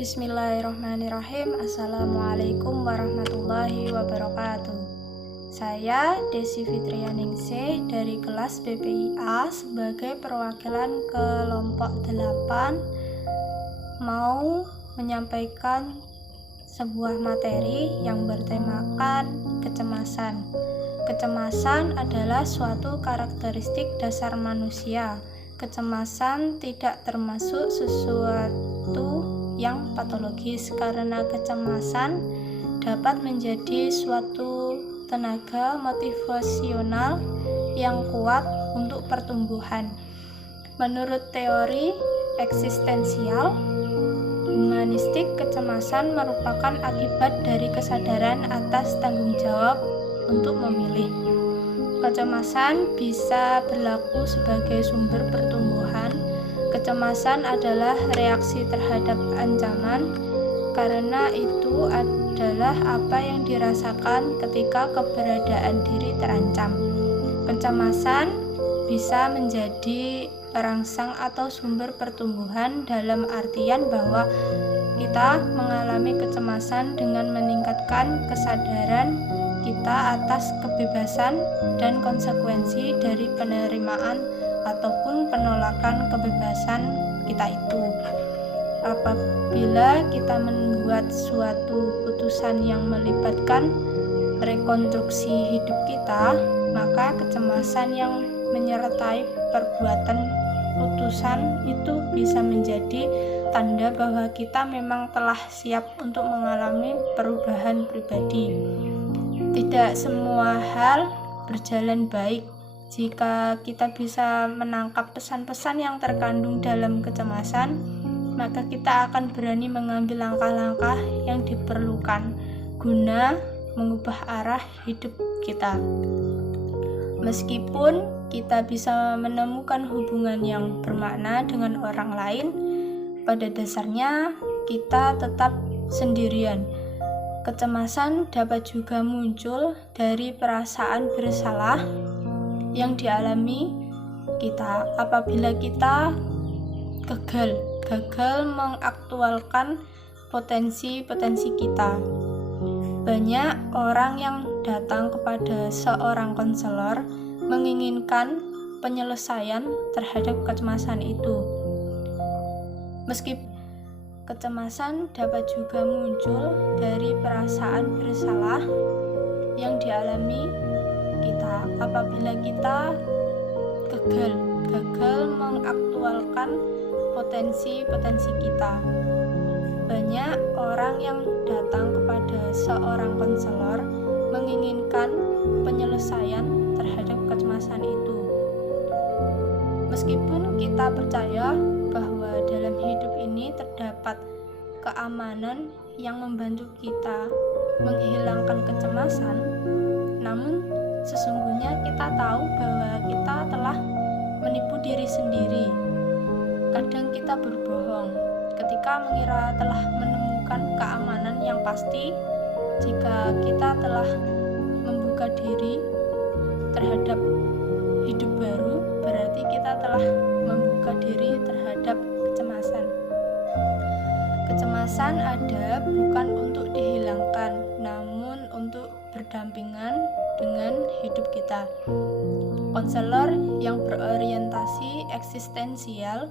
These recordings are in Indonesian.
Bismillahirrahmanirrahim. Assalamualaikum warahmatullahi wabarakatuh. Saya Desi Fitrianingsih dari kelas BPIA sebagai perwakilan kelompok 8 mau menyampaikan sebuah materi yang bertemakan kecemasan. Kecemasan adalah suatu karakteristik dasar manusia. Kecemasan tidak termasuk sesuatu yang patologis karena kecemasan dapat menjadi suatu tenaga motivasional yang kuat untuk pertumbuhan. Menurut teori eksistensial humanistik, kecemasan merupakan akibat dari kesadaran atas tanggung jawab untuk memilih. Kecemasan bisa berlaku sebagai sumber pertumbuhan. Kecemasan adalah reaksi terhadap ancaman, karena itu adalah apa yang dirasakan ketika keberadaan diri terancam. Kecemasan bisa menjadi perangsang atau sumber pertumbuhan dalam artian bahwa kita mengalami kecemasan dengan meningkatkan kesadaran kita atas kebebasan dan konsekuensi dari penerimaan ataupun penolakan kebebasan kita itu. Apabila kita membuat suatu putusan yang melibatkan rekonstruksi hidup kita, maka kecemasan yang menyertai perbuatan putusan itu bisa menjadi tanda bahwa kita memang telah siap untuk mengalami perubahan pribadi. Tidak semua hal berjalan baik. Jika kita bisa menangkap pesan-pesan yang terkandung dalam kecemasan, maka kita akan berani mengambil langkah-langkah yang diperlukan guna mengubah arah hidup kita. Meskipun kita bisa menemukan hubungan yang bermakna dengan orang lain, pada dasarnya kita tetap sendirian. Kecemasan dapat juga muncul dari perasaan bersalah yang dialami kita apabila kita gagal mengaktualkan potensi-potensi kita. Banyak orang yang datang kepada seorang konselor menginginkan penyelesaian terhadap kecemasan itu. Meskipun kecemasan dapat juga muncul dari perasaan bersalah yang dialami kita apabila kita gagal mengaktualkan potensi-potensi kita. Banyak orang yang datang kepada seorang konselor menginginkan penyelesaian terhadap kecemasan itu. Meskipun kita percaya bahwa dalam hidup ini terdapat keamanan yang membantu kita menghilangkan kecemasan, namun sesungguhnya kita tahu bahwa kita telah menipu diri sendiri. Kadang kita berbohong ketika mengira telah menemukan keamanan yang pasti. Jika kita telah membuka diri terhadap hidup baru, berarti kita telah membuka diri terhadap kecemasan. Kecemasan ada bukan untuk dihilangkan, namun untuk berdampingan dengan hidup kita. Konselor yang berorientasi eksistensial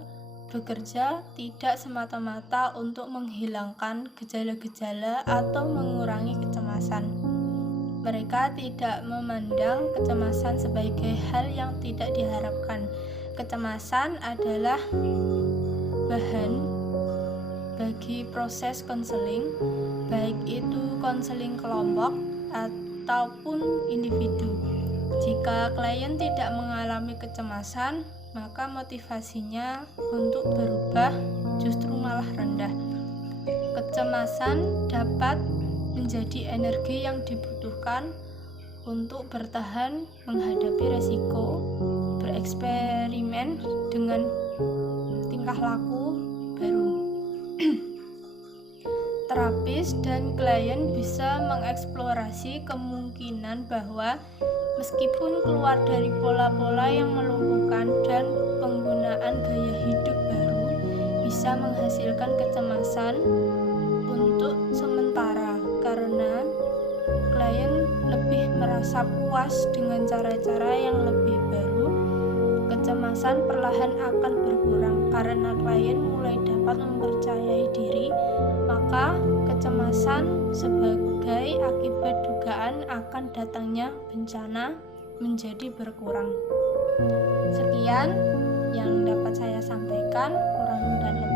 bekerja tidak semata-mata untuk menghilangkan gejala-gejala atau mengurangi kecemasan. Mereka tidak memandang kecemasan sebagai hal yang tidak diharapkan. Kecemasan adalah bahan bagi proses konseling, baik itu konseling kelompok ataupun individu. Jika klien tidak mengalami kecemasan, maka motivasinya untuk berubah justru malah rendah. Kecemasan dapat menjadi energi yang dibutuhkan untuk bertahan menghadapi resiko, bereksperimen dengan tingkah laku baru. Terapis dan klien bisa mengeksplorasi kemungkinan bahwa meskipun keluar dari pola-pola yang melumpuhkan dan penggunaan gaya hidup baru bisa menghasilkan kecemasan merasa puas dengan cara-cara yang lebih baru, kecemasan perlahan akan berkurang karena klien mulai dapat mempercayai diri. Maka kecemasan sebagai akibat dugaan akan datangnya bencana menjadi berkurang. Sekian yang dapat saya sampaikan, kurang dan